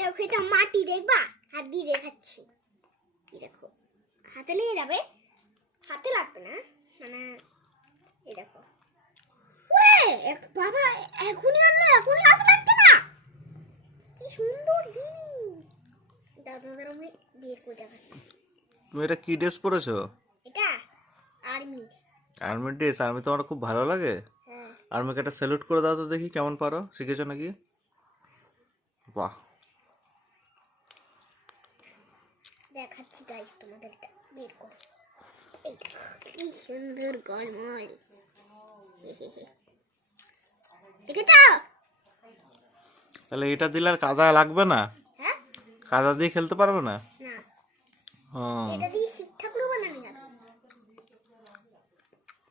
দেখো এটা মাটি দেখবা, হাত দিয়ে দেখাচ্ছি। এই দেখো হাতে লেগে যাবে, হাতে লাগবে না, মানে এই দেখো বাবা এখনই আনলো, এখনই হাতে লাগছে না, কি সুন্দর জিনিস। দাদাদের আমি বের করে দেখাচ্ছি। তুমি এটা কি ড্রেস পরেছো? এটা আর্মি। Army dress? আর্মি তোমার খুব ভালো লাগে? হ্যাঁ আর্মিকে একটা স্যালুট করে দাও তো দেখি, কেমন পারো, শিখেছো নাকি? বাহ, দেখাচ্ছি গাইস তোমাদের, এটা বের করে। এই দেখো, কি সুন্দর গোলমল। দেখেছো? তাহলে এটা দিলে আর কাদা লাগবে না? হ্যাঁ কাদা দিয়ে খেলতে পারবে না? না, হ্যাঁ, এটা দিয়ে শিব ঠাকুরও বানানো যাবে।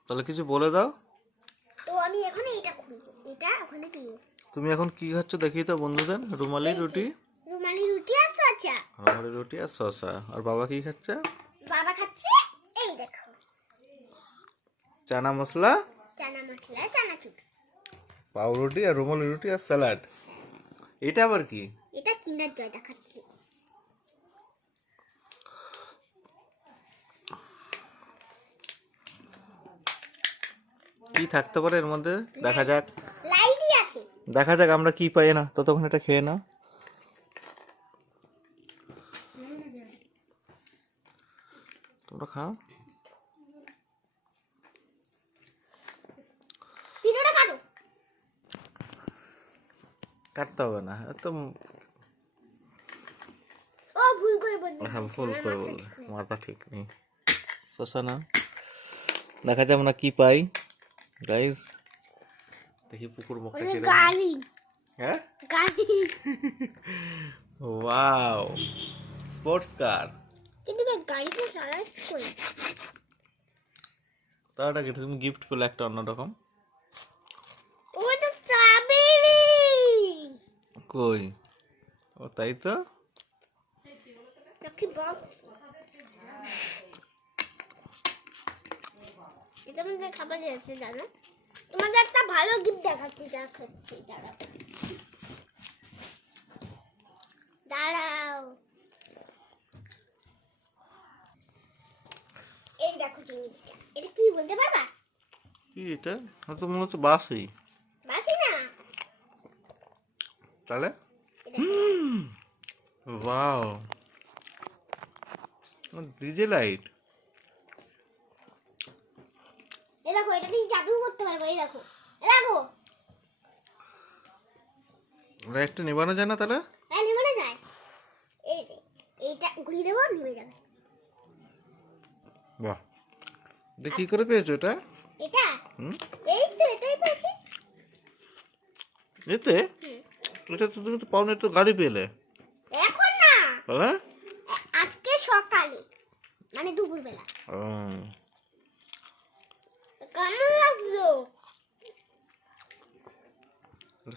তাহলে কিছু বলে দাও। তো আমি এখন এটা খুলবো, এটা ওখানে দিয়ে। তুমি এখন কি খাচ্ছ দেখি তো বন্ধুদের? রুমালি রুটি, রুমালি রুটি আর সচা। রুমালি রুটি আর শসা। আর বাবা কি খাচ্ছে? বাবা খাচ্ছে এই দেখো চানা মশলা, চানা মশলা, চানাচুর। পাউরুটি আর রুমালি রুটি আর স্যালাড। এটা আবার কি? এটা কিন্ডার জয় দেখাচ্ছি। কি থাকতে পারে এর মধ্যে? দেখা যাক, লাইটই আছে। দেখা যাক আমরা কি পাই না। ততক্ষণ এটা খেয়ে নাও। তোমরা খাও। ভিডিওটা কাটো। কাটতে হবে না এত। ও ভুল করে বলবি। হ্যাঁ, ভুল করে বললে, মাথা ঠিক নেই। শসা না, দেখা যাক আমরা কি পাই গাইস। দেখি পুকুর মুখটা ওই কেটে। গাড়ি, হ্যাঁ, গাড়ি। Wow, sports car. কিন্তু ভাই গাড়িটা চালাই করে। তাহলে কি তুমি গিফট পেলে একটা অন্যরকম? ওই তো চাবি। কই? ও তাই তো। লক্ষ্মী বক্স। এটা আমাদের খাবার দিয়েছে জানো। তোমাদের একটা ভালো গিফট দেখাচ্ছি দাঁড়াও। দাঁড়াও, এই দেখো জিনিসটা, এটা কি বলতে পারবা? কি এটা? আমার তো মনে হচ্ছে বাসই। বাসি না, তাহলে এটা ওয়াও, ডিজে লাইট। এই দেখো, এটা দিয়ে জাদু করতে পারবো। এই দেখো, এই দেখো, লাইটটা নেবানো যায় না তাহলে? হ্যাঁ নেমে যায়। এই যে এইটা ঘুরিয়ে দেবো, নেমে যাবে। বাহ, এটা কি করে পেয়েছো এটা? এটা হুম, এই তো এটাই পেয়েছি। এতে এটা তো তুমি তো পাওনি, তো গাড়ি পেলে। এখন না, তাহলে আজকে সকালে, মানে দুপুরবেলা। কেমন লাগলো?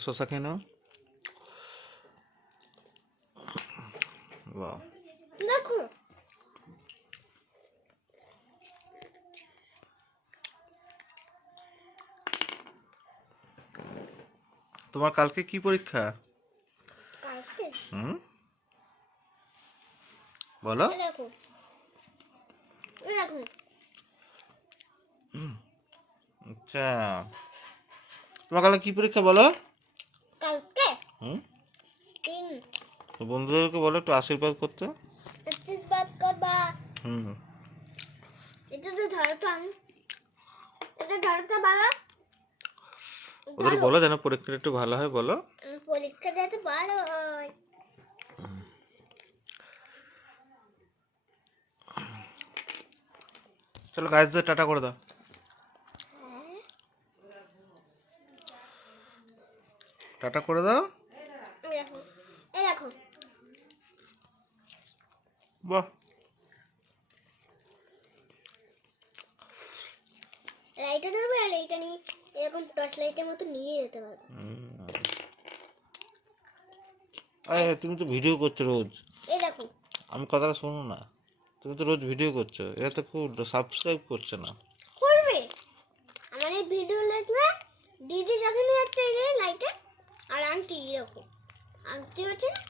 শসা খেয়ে নাও। বাহ, দেখো তোমার কালকে কি পরীক্ষা? কালকে হুম, বলো। এই দেখো, এই দেখো আচ্ছা, তোমার কালকে কি পরীক্ষা বলো? কালকে হুম, 3 তো বন্ধুদেরকে বলো একটু আশীর্বাদ করতে। আশীর্বাদ করবা। হুম, এটা তো ধরতাম, এটা ধরতা বাবা। ওদের বলো যেন পরীক্ষাটা একটু ভালো হয়, বলো। পরীক্ষা দিতে ভালো হয়। চলো গাইজদের টাটা করে দাও। টাটা করে দাও। এই দেখো, এই দেখো, বাহ, লাইটটা ধরবে আর এইটা নিয়ে এরকম টর্চ লাইটের মতো নিয়ে যেতে পারবে। আরে তুমি তো ভিডিও করছো রোজ। এই দেখো, আমি কথাটা শোনো না, তুমি তো রোজ ভিডিও করছো, এটা তো খুব সাবস্ক্রাইব করছে না। করবে। আমার এই ভিডিও লাগলে ডিজি যখন যাচ্ছে এই লাইটে, আর আন্টি এরকম আনতে হচ্ছে না।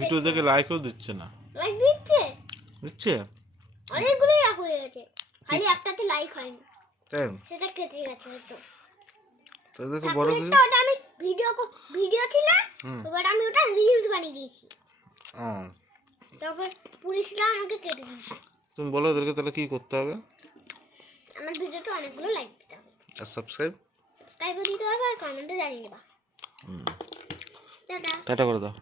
ভিডিও দেখে লাইকও দিচ্ছে না। লাইক দিচ্ছে, দিচ্ছে? অনেকগুলোই লাইক হয়ে গেছে, খালি একটাতে লাইক হয়নি, তাই? সেটা কেটে গেছে হয়তো। তাদেরকে বড় করে ওটা আমি ভিডিও ছিল, এবার আমি ওটা রিলস বানিয়ে দিয়েছি, তারপর পুলিশরা আমাকে কেটে দিয়েছে। তুমি বলো ওদেরকে তাহলে কি করতে হবে? আমার ভিডিওটা অনেকগুলো লাইক দিতে হবে, আর সাবস্ক্রাইবও দিতে হবে, আর কমেন্টে জানিয়ে দেবা। টাটা। টাটা করে দাও।